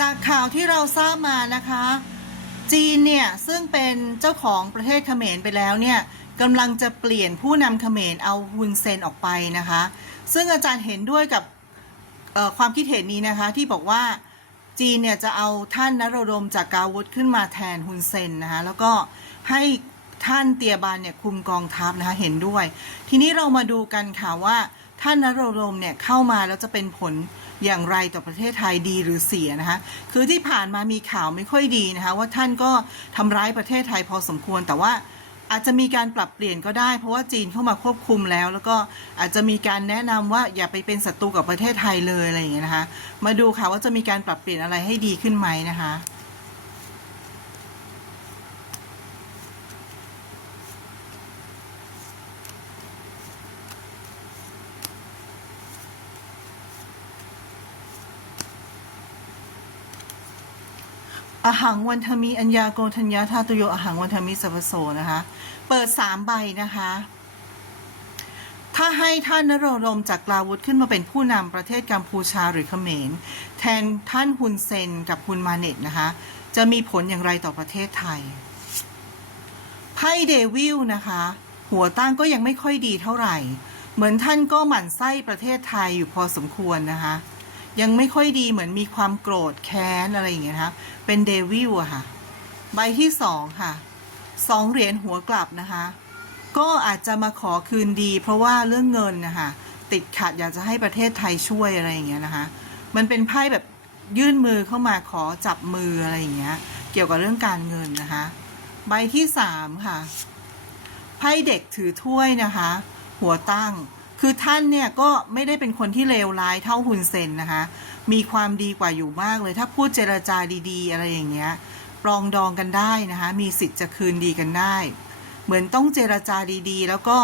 จากข่าวที่เราทราบมานะคะ จีนเนี่ย ซึ่งเป็นเจ้าของประเทศเขมรไปแล้วเนี่ยกำลังจะเปลี่ยนผู้นำเขมรเอาฮุนเซนออกไปนะคะ ซึ่งอาจารย์เห็นด้วยกับความคิดเห็นนี้นะคะ ที่บอกว่าจีนเนี่ยจะเอาท่านนโรดมจากกาวุธขึ้นมาแทนฮุนเซนนะคะแล้วก็ให้ท่านเตียบานเนี่ยคุมกองทัพนะคะเห็นด้วย ทีนี้เรามาดูกันค่ะว่าท่านนโรดมเนี่ยเข้ามาแล้วจะเป็นผล อย่างไรต่อประเทศไทยดีหรือเสียนะคะ คือที่ผ่านมามีข่าวไม่ค่อยดีนะคะว่าท่านก็ทำร้ายประเทศไทยพอสมควรแต่ว่าอาจจะมีการปรับเปลี่ยนก็ได้ เพราะว่าจีนเข้ามาควบคุมแล้ว แล้วก็อาจจะมีการแนะนำว่าอย่าไปเป็นศัตรูกับประเทศไทยเลยอะไรอย่างเงี้ยนะคะ มาดูค่ะว่าจะมีการปรับเปลี่ยนอะไรให้ดีขึ้นไหมนะคะ อหังวันธมิอัญญาโกธัญญาธาตุโยอหังวันธมิสัพพโสนะคะ เปิดสามใบนะคะ ถ้าให้ท่านนโรดมจากกลาวุธขึ้นมาเป็นผู้นำประเทศกัมพูชาหรือเขมร แทนท่านฮุนเซนกับฮุนมาเน็ตนะคะ จะมีผลอย่างไรต่อประเทศไทยไพ่เดวิลนะคะ หัวตั้งก็ยังไม่ค่อยดีเท่าไหร่ เหมือนท่านก็หมั่นไส้ประเทศไทยอยู่พอสมควรนะคะ ยังไม่ค่อยดีเหมือนมีความโกรธแค้นอะไรอย่างเงี้ยนะคะเป็นเดวิลอะค่ะ ใบที่สองค่ะสองเหรียญหัวกลับนะคะ ก็อาจจะมาขอคืนดี เพราะว่าเรื่องเงินนะคะติดขัดอยากจะให้ประเทศไทยช่วยอะไรอย่างเงี้ยนะคะ มันเป็นไพ่แบบยื่นมือเข้ามาขอจับมืออะไรอย่างเงี้ย เกี่ยวกับเรื่องการเงินนะคะ ใบที่สามค่ะ ไพ่เด็กถือถ้วยนะคะ หัวตั้ง คือท่านเนี่ยก็ไม่ได้เป็นคนที่เลวร้ายเท่าฮุนเซนนะคะ มีความดีกว่าอยู่มากเลย ถ้าพูดเจรจาดีๆ อะไรอย่างเงี้ยปรองดองกันได้นะคะ มีสิทธิ์จะคืนดีกันได้ เหมือนต้องเจรจาดีๆ แล้วก็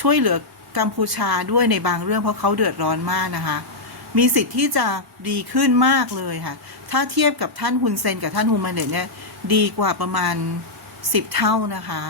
ช่วยเหลือกัมพูชาด้วยในบางเรื่องเพราะเขาเดือดร้อนมากนะคะ มีสิทธิ์ที่จะดีขึ้นมากเลยค่ะ ถ้าเทียบกับท่านฮุนเซนกับท่านฮูมาเนตเนี่ยดีกว่าประมาณ 10 เท่านะคะ